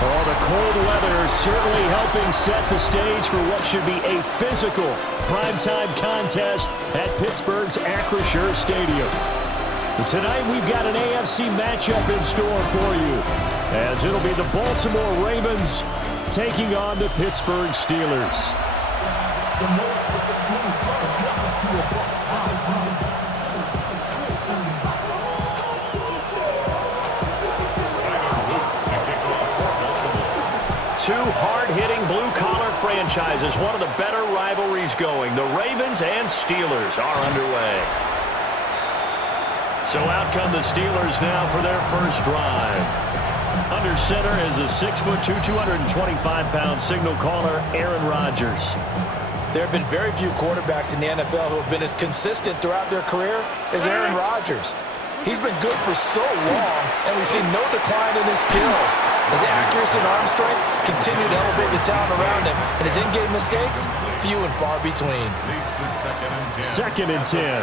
Oh, the cold weather certainly helping set the stage for what should be a physical primetime contest at Pittsburgh's Acrisure Stadium. Tonight we've got an AFC matchup in store for you, as it'll be the Baltimore Ravens taking on the Pittsburgh Steelers. Two hard-hitting blue-collar franchises, one of the better rivalries going. The Ravens and Steelers are underway. So out come the Steelers now for their first drive. Under center is a 6'2", 225-pound signal caller, Aaron Rodgers. There have been very few quarterbacks in the NFL who have been as consistent throughout their career as Aaron Rodgers. He's been good for so long, and we've seen no decline in his skills. His accuracy and arm strength continue to elevate the talent around him, and his in-game mistakes, few and far between. Second and 10.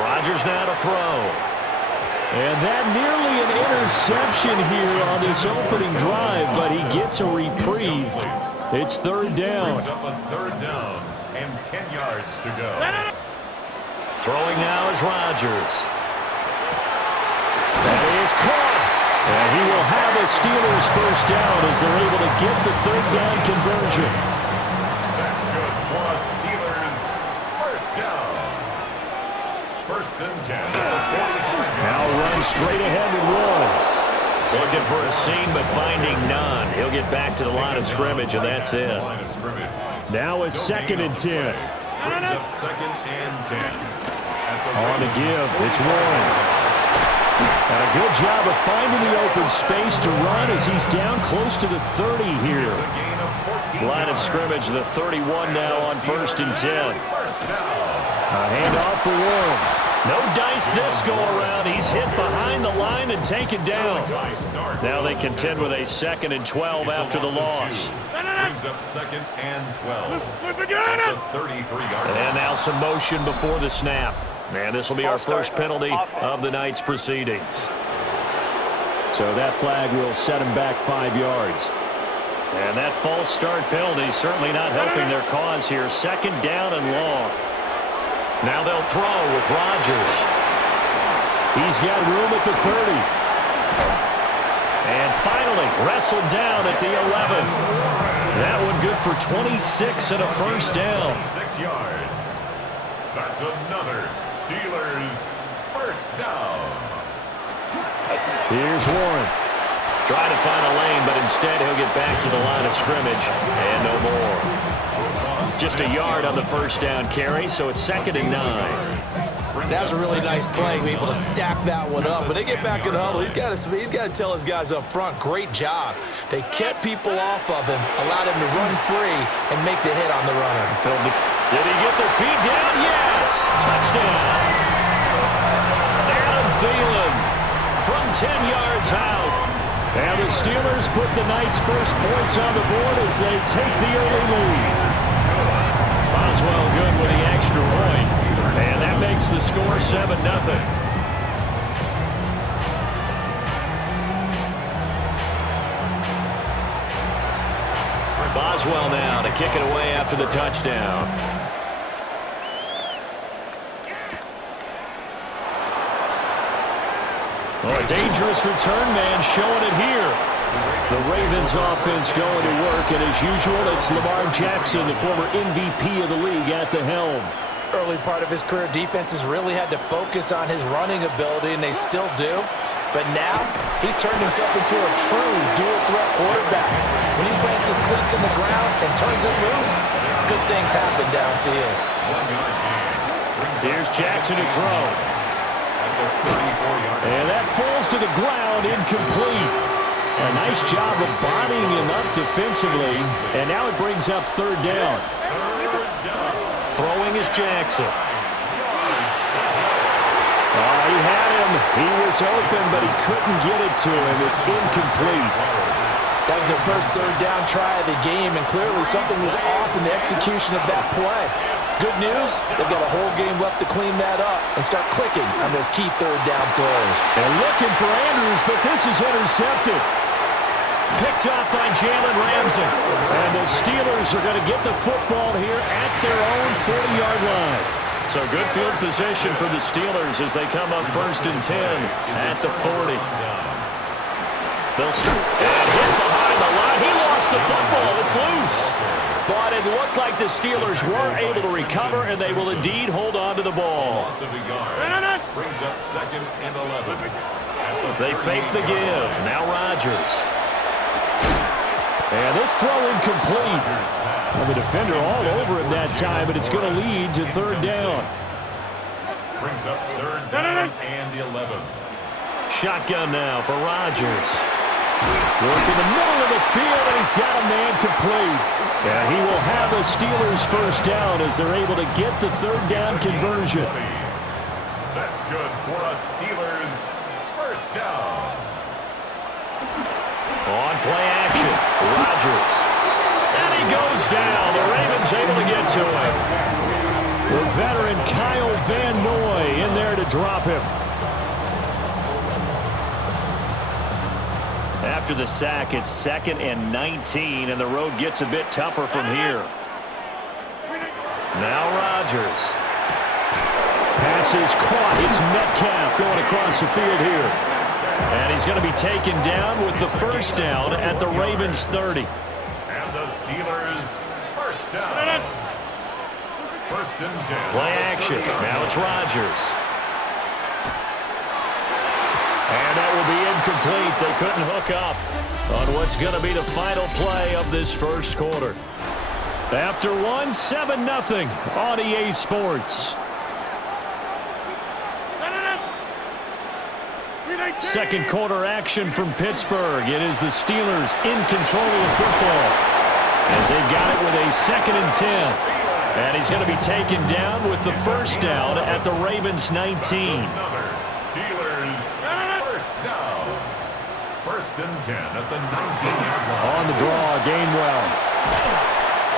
Rodgers now to throw. And that nearly an interception here on this opening drive, but he gets a reprieve. It's third down. Third down and 10 yards to go. Throwing now is Rodgers. That is caught. And he will have a Steelers first down as they're able to get the third down conversion. That's good for a Steelers first down. First and 10. Now run straight ahead with one. Looking for a seam, but finding none. He'll get back to the line of scrimmage, and that's it. Now it's second and 10. Brings up second and 10. On the give, it's Warren. A good job of finding the open space to run as he's down close to the 30 here. Line of scrimmage, the 31 now on first and 10. A handoff for Warren. No dice this go-around. He's hit behind the line and taken down. Now they contend with a second and 12 after the loss. Brings up second and 12. The 33-yard. And now some motion before the snap. And this will be our first penalty of the night's proceedings. So that flag will set him back 5 yards. And that false start penalty certainly not helping their cause here. Second down and long. Now they'll throw with Rodgers. He's got room at the 30. And finally wrestled down at the 11. That one good for 26 and a first down. 6 yards. That's another Steelers first down. Here's Warren. Trying to find a lane, but instead he'll get back to the line of scrimmage. And no more. Just a yard on the first down carry, so it's second and 9. That was a really nice play, being able to stack that one up. When they get back in the huddle, he's got to tell his guys up front, great job. They kept people off of him, allowed him to run free, and make the hit on the runner. Did he get the feet down? Yes! Touchdown! Adam Thielen from 10 yards out. And the Steelers put the night's first points on the board as they take the early lead. Boswell good with the extra point. And that makes the score 7-0. Boswell now to kick it away after the touchdown. Oh, a dangerous return man showing it here. The Ravens offense going to work, and as usual, it's Lamar Jackson, the former MVP of the league, at the helm. Early part of his career, defenses really had to focus on his running ability, and they still do. But now, he's turned himself into a true dual-threat quarterback. When he plants his cleats in the ground and turns it loose, good things happen downfield. Here's Jackson to throw. And that falls to the ground, incomplete. A nice job of bodying him up defensively, and now it brings up third down. Throwing is Jackson. He had him. He was open, but he couldn't get it to him. It's incomplete. That was their first third down try of the game, and clearly something was off in the execution of that play. Good news, they've got a whole game left to clean that up and start clicking on those key third down throws. And looking for Andrews, but this is intercepted. Picked up by Jalen Ramsey. And the Steelers are going to get the football here at their own 40-yard line. So good field position for the Steelers as they come up 1st and 10 at the 40. They'll start and hit behind the line. He lost the football. It's loose. But it looked like the Steelers were able to recover, and they will indeed hold on to the ball. Brings up 2nd and 11. They fake the give. Now Rodgers. And this throw incomplete. Well, the defender all over him that time, but it's going to lead to 3rd down. Brings up 3rd down and 11. Shotgun now for Rodgers. Work in the middle of the field, and he's got a man complete. And he will have a Steelers 1st down as they're able to get the 3rd down conversion. That's good for a Steelers 1st down. On play action, Rodgers. And he goes down. The Ravens able to get to him. The veteran Kyle Van Noy in there to drop him. After the sack, it's 2nd and 19, and the road gets a bit tougher from here. Now Rodgers. Pass is caught. It's Metcalf going across the field here. And he's going to be taken down with the 1st down at the Ravens 30. And the Steelers 1st down. 1st and 10. Play action. Now it's Rodgers. And that will be incomplete. They couldn't hook up on what's going to be the final play of this 1st quarter. After 7-0 on EA Sports. 2nd quarter action from Pittsburgh. It is the Steelers in control of the football as they've got it with a 2nd and 10. And he's going to be taken down with the 1st down at the Ravens 19. Steelers 1st down. 1st and 10 at the 19-yard line. On the draw, Gainwell.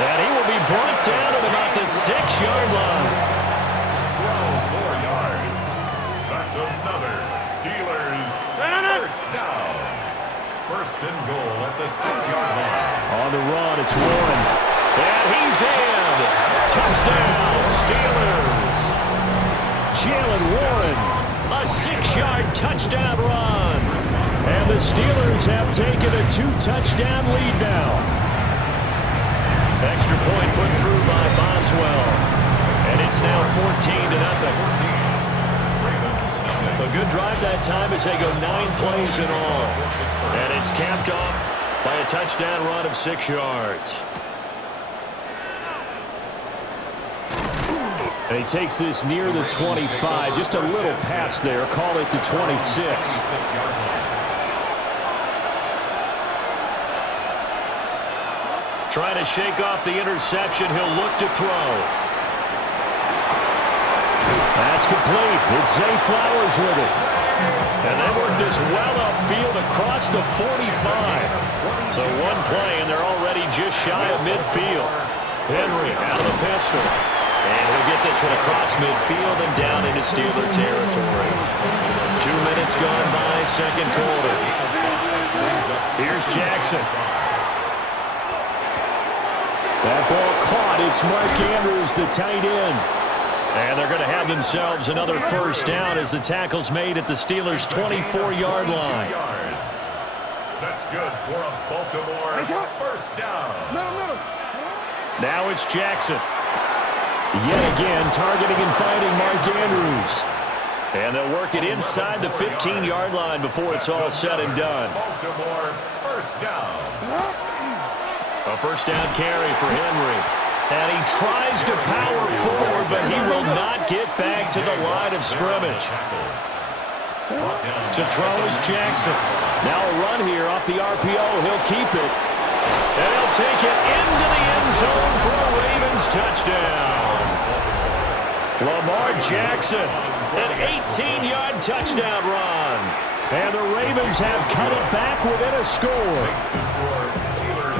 And he will be brought down at about the 6-yard line. 12 more yards. That's another Steelers 1st down. 1st and goal at the 6-yard line. On the run, it's Warren. And he's in. Touchdown, Steelers. Jalen Warren. A 6-yard touchdown run. And the Steelers have taken a 2-touchdown lead now. Extra point put through by Boswell. And it's now 14-0. A good drive that time as they go 9 plays in all. And it's capped off by a touchdown run of 6 yards. And he takes this near the 25. Just a little pass there. Call it the 26. Trying to shake off the interception. He'll look to throw. That's complete. It's Zay Flowers with it. And they work this well upfield across the 45. So one play, and they're already just shy of midfield. Henry out of the pistol. And he'll get this one across midfield and down into Steeler territory. 2 minutes gone by, 2nd quarter. Here's Jackson. That ball caught. It's Mark Andrews, the tight end. And they're going to have themselves another 1st down as the tackle's made at the Steelers' 24-yard line. That's good for a Baltimore 1st down. Now it's Jackson. Yet again, targeting and finding Mark Andrews. And they'll work it inside the 15-yard line before it's all said and done. Baltimore 1st down. A 1st down carry for Henry. And he tries to power forward, but he will not get back to the line of scrimmage. To throw is Jackson. Now a run here off the RPO. He'll keep it. And he'll take it into the end zone for a Ravens touchdown. Lamar Jackson, an 18-yard touchdown run. And the Ravens have cut it back within a score.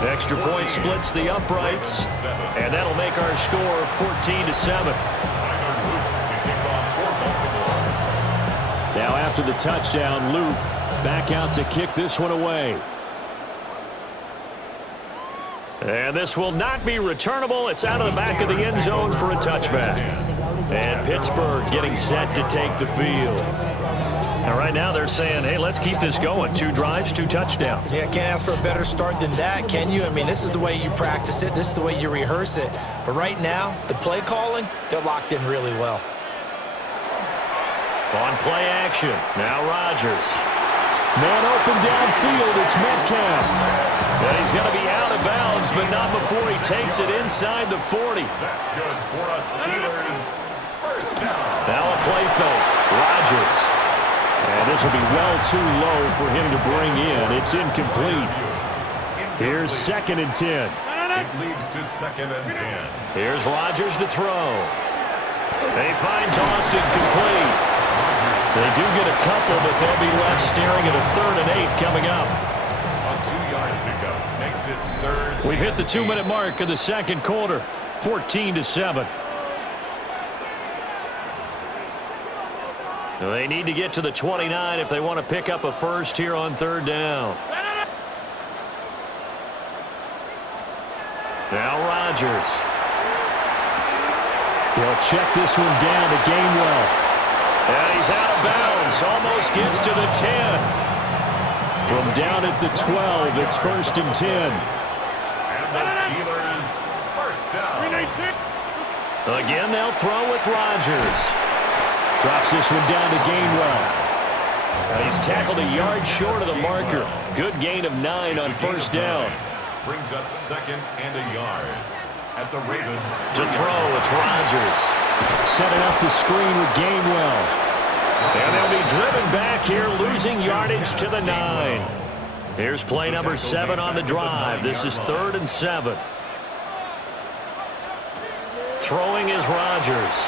Extra point splits the uprights, and that'll make our score 14-7. Now after the touchdown, Luke back out to kick this one away. And this will not be returnable. It's out of the back of the end zone for a touchback. And Pittsburgh getting set to take the field. And right now they're saying, hey, let's keep this going. 2 drives, 2 touchdowns. Yeah, can't ask for a better start than that, can you? I mean, this is the way you practice it. This is the way you rehearse it. But right now, the play calling, they're locked in really well. On play action, now Rodgers. Man open downfield, it's Metcalf. And he's going to be out of bounds, but not before he takes it inside the 40. That's good for a Steelers first down. Now a play fake, Rodgers. And this will be well too low for him to bring in. It's incomplete. Here's 2nd and 10. It leads to 2nd and 10. Here's Rodgers to throw. And he finds Austin complete. They do get a couple, but they'll be left staring at a 3rd and 8 coming up. A 2-yard pickup makes it 3rd. We've hit the 2-minute mark of the second quarter, 14-7. They need to get to the 29 if they want to pick up a first here on 3rd down. Now Rodgers. He'll check this one down to Gainwell. And he's out of bounds. Almost gets to the 10. From down at the 12, it's 1st and 10. And the Steelers first down. Again, they'll throw with Rodgers. Drops this one down to Gainwell. And he's tackled a yard short of the marker. Good gain of 9 on 1st down. Brings up 2nd and a yard. At the Ravens. To throw, it's Rodgers. Setting up the screen with Gainwell. And they'll be driven back here, losing yardage to the 9. Here's play number 7 on the drive. This is 3rd and 7. Throwing is Rodgers.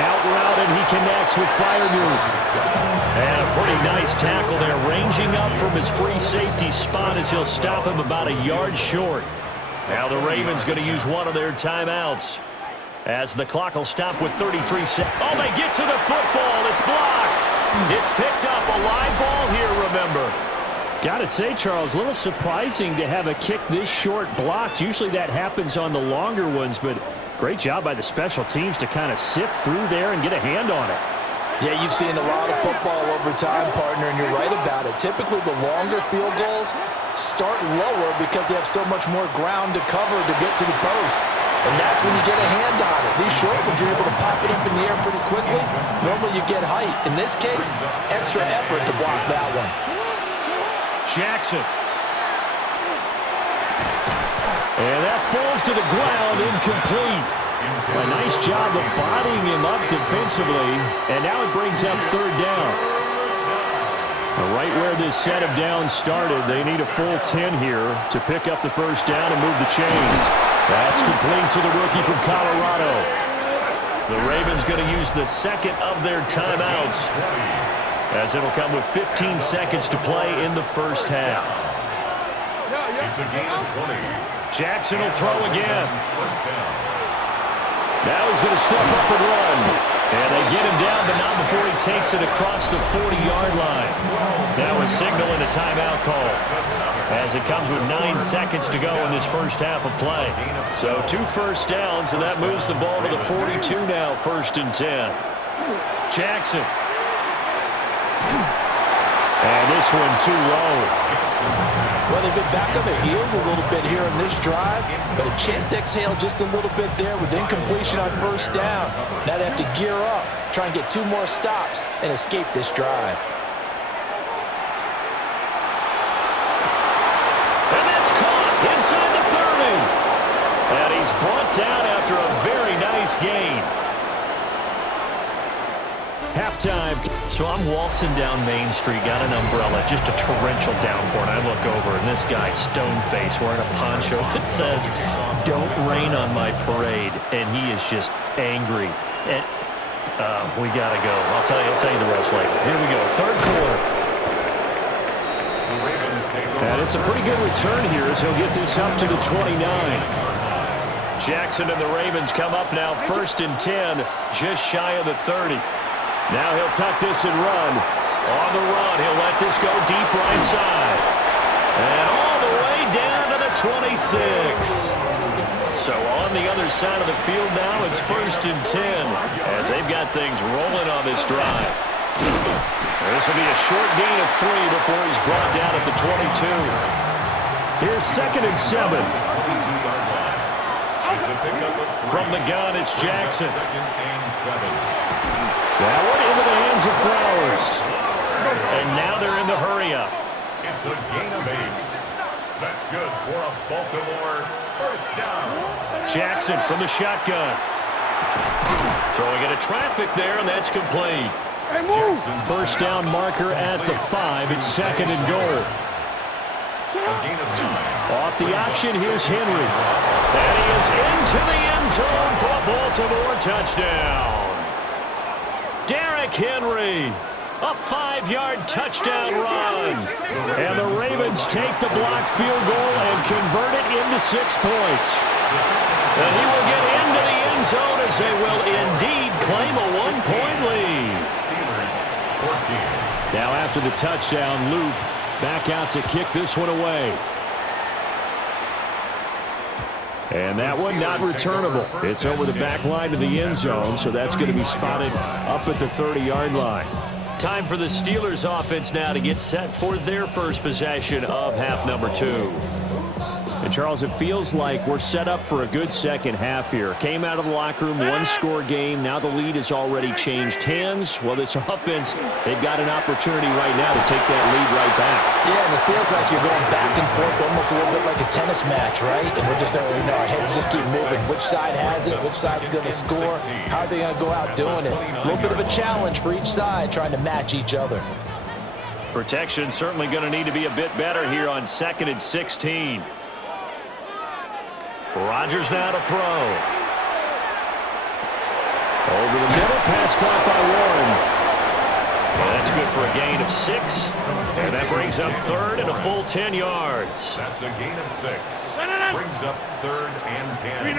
Out route, and he connects with Freiermuth. And a pretty nice tackle there, ranging up from his free safety spot as he'll stop him about a yard short. Now the Ravens going to use one of their timeouts as the clock will stop with 33 seconds. Oh, they get to the football. It's blocked. It's picked up. A live ball here, remember. Got to say, Charles, a little surprising to have a kick this short blocked. Usually that happens on the longer ones, but great job by the special teams to kind of sift through there and get a hand on it. Yeah, you've seen a lot of football over time, partner, and you're right about it. Typically, the longer field goals start lower because they have so much more ground to cover to get to the post. And that's when you get a hand on it. These short ones, you're able to pop it up in the air pretty quickly. Normally, you get height. In this case, extra effort to block that one. Jackson. And that falls to the ground, incomplete. A nice job of bodying him up defensively, and now it brings up 3rd down. Right where this set of downs started, they need a full 10 here to pick up the 1st down and move the chains. That's complete to the rookie from Colorado. The Ravens going to use the 2nd of their timeouts, as it'll come with 15 seconds to play in the 1st half. It's a gain of 20. Jackson will throw again. First down. Now he's going to step up and run. And they get him down, but not before he takes it across the 40-yard line. Now a signal and a timeout call, as it comes with 9 seconds to go in this 1st half of play. So 2 first downs, and that moves the ball to the 42 now, 1st and 10. Jackson. And this one too low. Well, they've been back on their heels a little bit here in this drive, but a chance to exhale just a little bit there with incompletion on 1st down. Now they have to gear up, try and get 2 more stops, and escape this drive. And that's caught inside the 30. And he's brought down after a very nice gain. Halftime. So I'm waltzing down Main Street, got an umbrella, just a torrential downpour, and I look over, and this guy, stone-faced, wearing a poncho that says, "Don't rain on my parade," and he is just angry. And we got to go. I'll tell you the rest later. Here we go, 3rd quarter. The Ravens And it's a pretty good return here as he'll get this up to the 29. Jackson and the Ravens come up now 1st and 10, just shy of the 30. Now he'll tuck this and run. On the run, he'll let this go deep right side. And all the way down to the 26. So on the other side of the field now, it's 1st and 10 as they've got things rolling on this drive. This will be a short gain of 3 before he's brought down at the 22. Here's 2nd and 7. From the gun, it's Jackson. That one into the hands of Flowers. And now they're in the hurry-up. It's a gain of 8. That's good for a Baltimore first down. Jackson from the shotgun. Throwing into traffic there, and that's complete. First down marker at the 5. It's 2nd and goal. A gain of 9. Off the option, here's Henry. And he is into the end zone for a Baltimore touchdown. Derrick Henry, a 5-yard touchdown run. And the Ravens take the block field goal and convert it into 6 points. And he will get into the end zone as they will indeed claim a 1-point lead. Steelers 14. Now after the touchdown, Loop back out to kick this one away. And that one not returnable. It's over the back line to the end zone, so that's going to be spotted up at the 30-yard line. Time for the Steelers offense now to get set for their first possession of half number 2. And Charles, it feels like we're set up for a good second half here. Came out of the locker room, 1-score game. Now the lead has already changed hands. Well, this offense, they've got an opportunity right now to take that lead right back. Yeah, and it feels like you're going back and forth almost a little bit like a tennis match, right? And we're just, our heads just keep moving. Which side has it? Which side's going to score? How are they going to go out doing it? A little bit of a challenge for each side trying to match each other. Protection certainly going to need to be a bit better here on 2nd and 16. Rodgers now to throw. Over the middle, pass caught by Warren. And that's good for a gain of 6. And that brings up 3rd and a full 10 yards. That's a gain of 6. Brings up 3rd and 10.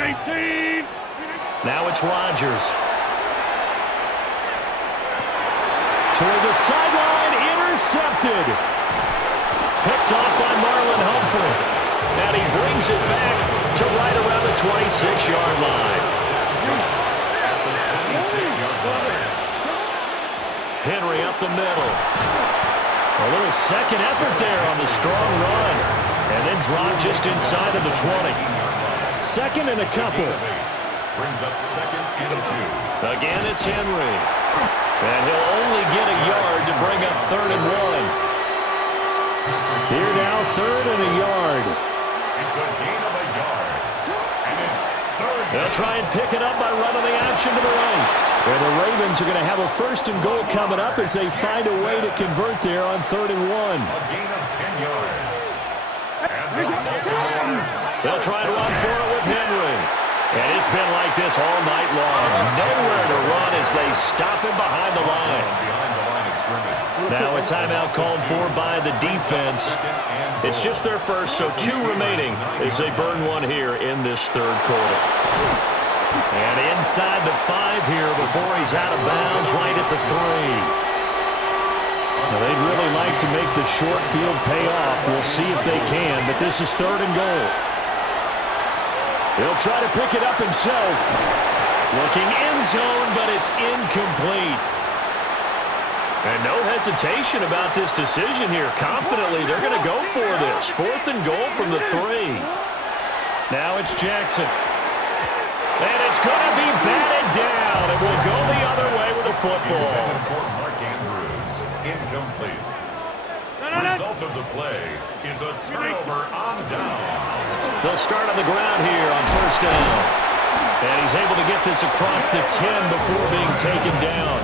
Now it's Rodgers. Toward the sideline, intercepted. Picked off by Marlon Humphrey. And he brings it back to right around the 26-yard line. Henry up the middle. A little second effort there on the strong run. And then drop just inside of the 20. 2nd and a couple. Brings up 2nd and 2. Again, it's Henry. And he'll only get a yard to bring up 3rd and 1. Here now, 3rd and a yard. It's a gain of a yard. And it's 3rd. They'll try and pick it up by running the option to the right. And the Ravens are going to have a 1st and goal coming up as they find a way to convert there on 3rd and 1. A gain of 10 yards. And they'll try and run for it with Henry. And it's been like this all night long. Nowhere to run as they stop him behind the line. behind the line of scrimmage. Now a timeout called for by the defense. It's just their first, so 2 remaining as they burn one here in this 3rd quarter. And inside the 5 here before he's out of bounds right at the 3. Now, they'd really like to make the short field pay off. We'll see if they can, but this is 3rd and goal. He'll try to pick it up himself. Looking end zone, but it's incomplete. And no hesitation about this decision here. Confidently, they're going to go for this. 4th and goal from the 3. Now it's Jackson. And it's going to be batted down. It will go the other way with the football. For Mark Andrews, incomplete. Result of the play is a turnover on down. They'll start on the ground here on 1st down. And he's able to get this across the 10 before being taken down.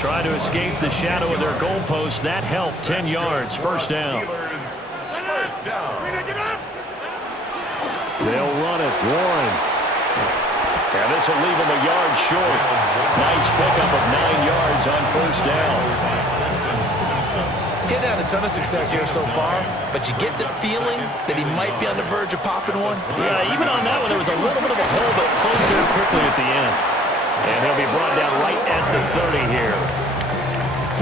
Trying to escape the shadow of their goalpost. That helped. 10 yards. 1st down. First down. They'll run it. Warren. And this will leave him a yard short. Nice pickup of 9 yards on 1st down. He hasn't had a ton of success here so far, but you get the feeling that he might be on the verge of popping one. Yeah, even on that one, there was a little bit of a hole, but closed there quickly at the end. And he'll be brought down right at the 30 here.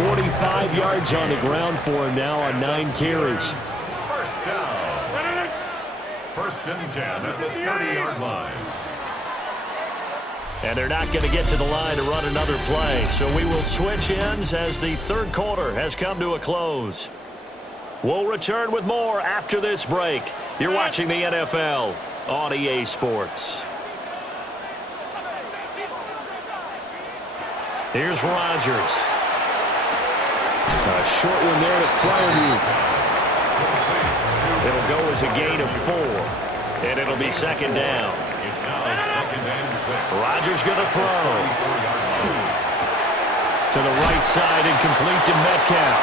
45 yards on the ground for him now on 9 carries. First down. First and 10 at the 30-yard line. And they're not going to get to the line to run another play. So we will switch ends as the third quarter has come to a close. We'll return with more after this break. You're watching the NFL on EA Sports. Here's Rodgers. A short one there to Freiermuth. It'll go as a gain of 4. And it'll be second down. It's now second and 6. Rodgers going to throw. To the right side and complete to Metcalf.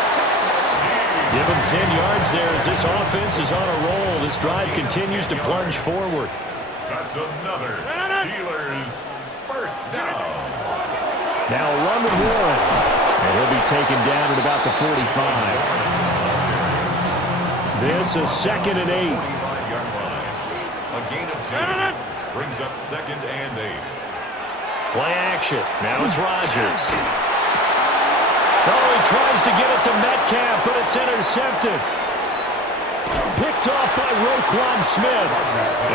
Give him 10 yards there as this offense is on a roll. This drive continues to plunge forward. That's another Steelers first down. Now a run with Warren. And he'll be taken down at about the 45. This is second and 8. 45-yard line. A gain of 2. Brings up second and 8. Play action. Now it's Rodgers. Oh, he tries to get it to Metcalf, but it's intercepted. Picked off by Roquan Smith.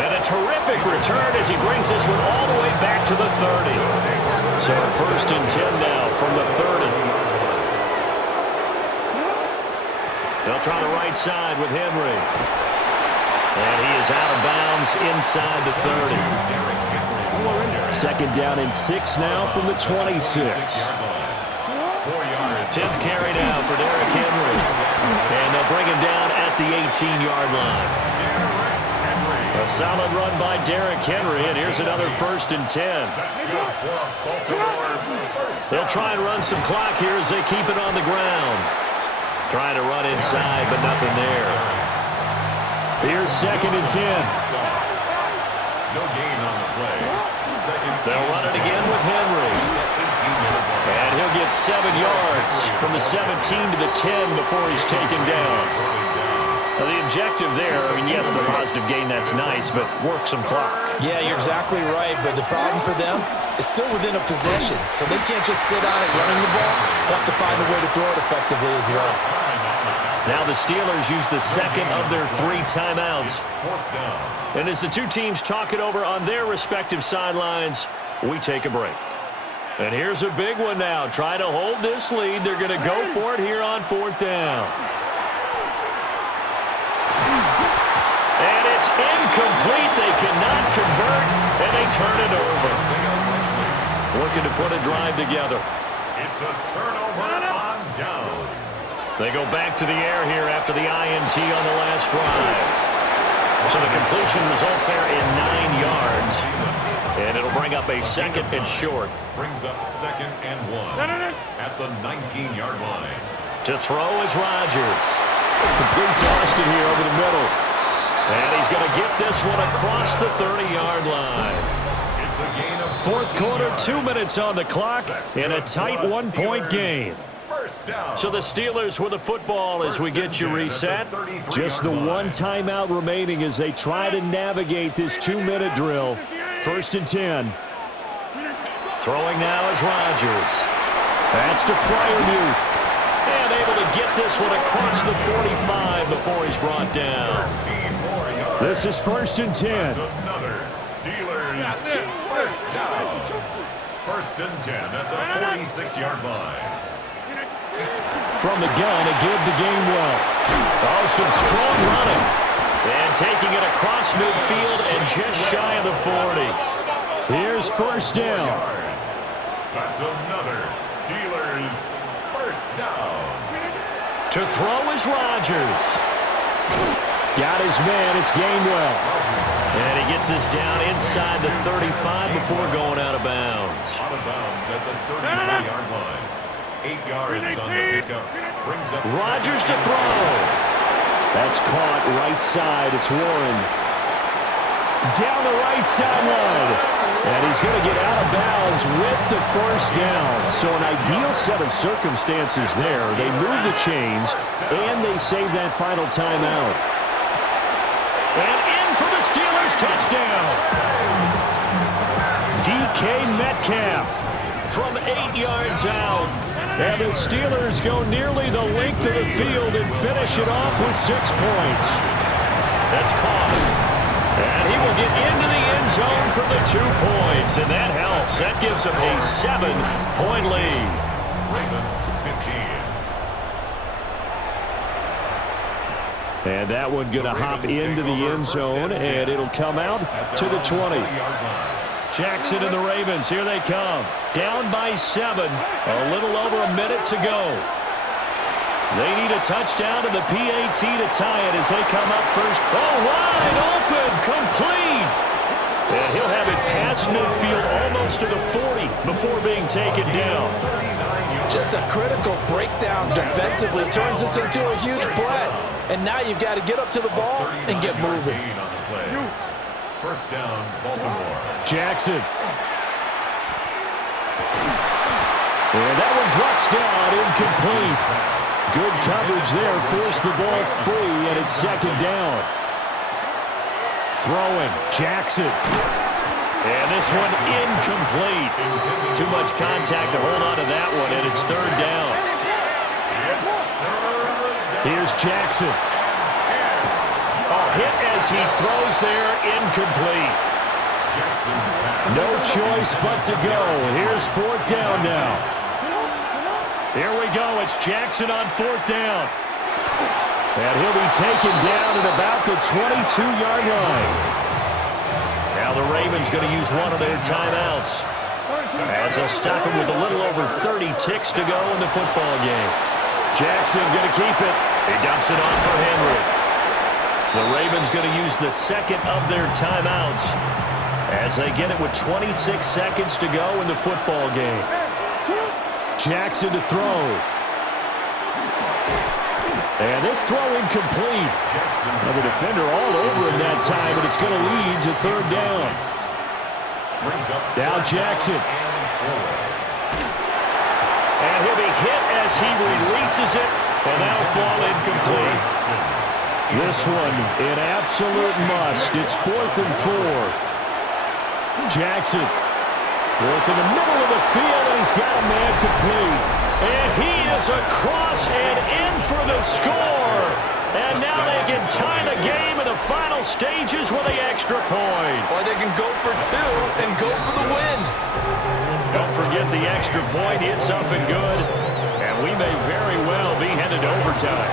And a terrific return as he brings this one all the way back to the 30. So first and 10 now from the 30. They'll try the right side with Henry. And he is out of bounds inside the 30. Second down and 6 now from the 26. 10th carry now for Derrick Henry. And they'll bring him down at the 18-yard line. A solid run by Derrick Henry, and here's another first and 10. They'll try and run some clock here as they keep it on the ground. Trying to run inside, but nothing there. Here's second and 10. No gain on the play. They'll run it again with Henry. And he'll get 7 yards from the 17 to the 10 before he's taken down. Now the objective there, I mean, yes, the positive gain, that's nice, but work some clock. Yeah, you're exactly right, but the problem for them is still within a possession, so they can't just sit on it running the ball. They have to find a way to throw it effectively as well. Now the Steelers use the second of their 3 timeouts. And as the two teams talk it over on their respective sidelines, we take a break. And here's a big one now. Trying to hold this lead. They're going to go for it here on 4th down. And it's incomplete. They cannot convert, and they turn it over. Looking to put a drive together. It's a turnover on downs. They go back to the air here after the INT on the last drive. So the completion results there in 9 yards. And it'll bring up a second and short. Brings up second and 1 at the 19-yard line. To throw is Rodgers. Complete to Austin here over the middle. And he's going to get this one across the 30-yard line. It's a gain of 4th quarter, 2 minutes on the clock, and a tight 1-point game. First down. So the Steelers with the football as we get you reset. Just the 1 timeout remaining as they try to navigate this 2-minute drill. First and 10. Throwing now is Rodgers. That's to Freiermuth. And able to get this one across the 45 before he's brought down. 13 more yards. This is first and 10. Another Steelers first down. First and 10 at the 46-yard line. From the gun, a give to Gainwell. Oh, some strong running. And taking it across midfield and just shy of the 40. Here's first down. That's another Steelers first down. To throw is Rodgers. Got his man, it's Gainwell. And he gets this down inside the 35 before going out of bounds. Out of bounds at the 33-yard line. 8 yards on the pickup. Brings up Rodgers to throw. That's caught right side. It's Warren. down the right sideline. And he's going to get out of bounds with the first down. So an ideal set of circumstances there. They move the chains, and they save that final timeout. And in for the Steelers touchdown. DK Metcalf from 8 yards out. And the Steelers go nearly the length of the field and finish it off with 6 points. That's caught. And he will get into the end zone for the 2 points. And that helps. That gives him a 7-point lead. Ravens 15. And that one going to hop into the end zone, and it'll come out to the 20. Jackson and the Ravens, here they come. Down by 7. A little over a minute to go. They need a touchdown and the PAT to tie it as they come up first. Oh, wide open, complete. And he'll have it past midfield almost to the 40 before being taken down. Just a critical breakdown defensively turns this into a huge play. And now you've got to get up to the ball and get moving. First down, Baltimore. Jackson. And that one drops down, incomplete. Good coverage there, forced the ball free, and it's second down. Throwing, Jackson. And this one incomplete. Too much contact to hold on to that one, and it's third down. Here's Jackson. A hit as he throws there, incomplete. No choice but to go. Here's fourth down now. Here we go. It's Jackson on fourth down. And he'll be taken down at about the 22-yard line. Now the Ravens going to use one of their timeouts, as they'll stop him with a little over 30 ticks to go in the football game. Jackson going to keep it. He dumps it off for Henry. The Ravens going to use the second of their timeouts as they get it with 26 seconds to go in the football game. Jackson to throw. And this throw incomplete. Now the defender all over him that time, but it's going to lead to third down. Now Jackson. And he'll be hit as he releases it, and that'll fall incomplete. This one, an absolute must. It's 4th and 4. Jackson. Work in the middle of the field, and he's got a man complete. And he is across and in for the score. And now they can tie the game in the final stages with the extra point. Or they can go for 2 and go for the win. Don't forget the extra point. It's up and good. And we may very well be headed to overtime.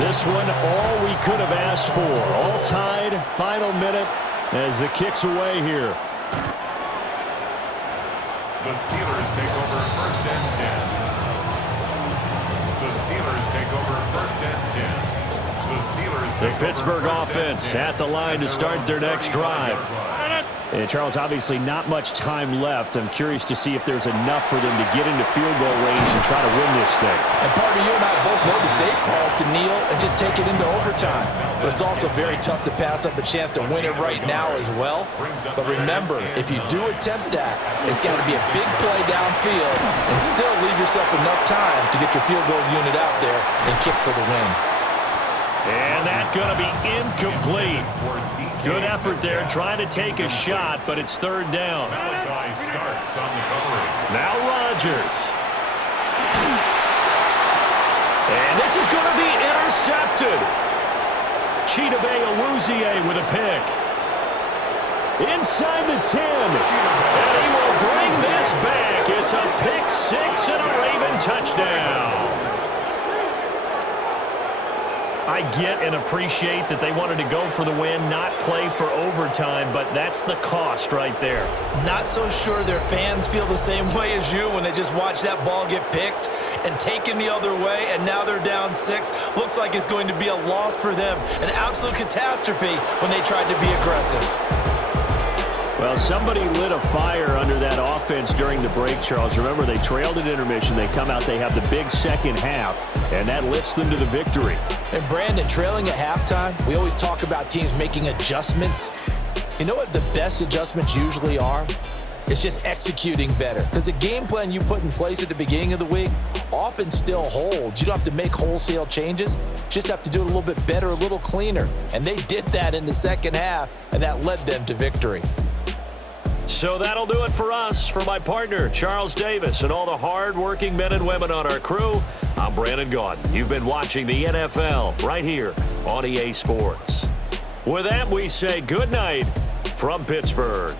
This one, all we could have asked for. All tied, final minute. As it kicks away here. The Steelers take over first and 10. The Steelers take over first and 10. The Steelers take the Pittsburgh offense at the line to start their next drive. And Charles, obviously not much time left. I'm curious to see if there's enough for them to get into field goal range and try to win this thing. And partner, you and I both know the safe calls to kneel and just take it into overtime. But it's also very tough to pass up the chance to win it right now as well. But remember, if you do attempt that, it's got to be a big play downfield and still leave yourself enough time to get your field goal unit out there and kick for the win. And that's going to be incomplete. Good effort there, trying to take a shot, but it's third down. Now Rodgers. And this is going to be intercepted. Chidobe Awuzie with a pick. Inside the 10. And he will bring this back. It's a pick six and a Raven touchdown. I get and appreciate that they wanted to go for the win, not play for overtime, but that's the cost right there. Not so sure their fans feel the same way as you when they just watch that ball get picked and taken the other way, and now they're down 6. Looks like it's going to be a loss for them. An absolute catastrophe when they tried to be aggressive. Well, somebody lit a fire under that offense during the break, Charles. Remember, they trailed at intermission. They come out, they have the big second half, and that lifts them to the victory. And Brandon, trailing at halftime, we always talk about teams making adjustments. You know what the best adjustments usually are? It's just executing better. Because the game plan you put in place at the beginning of the week often still holds. You don't have to make wholesale changes. Just have to do it a little bit better, a little cleaner. And they did that in the second half, and that led them to victory. So that'll do it for us. For my partner, Charles Davis, and all the hard-working men and women on our crew, I'm Brandon Gaudin. You've been watching the NFL right here on EA Sports. With that, we say good night from Pittsburgh.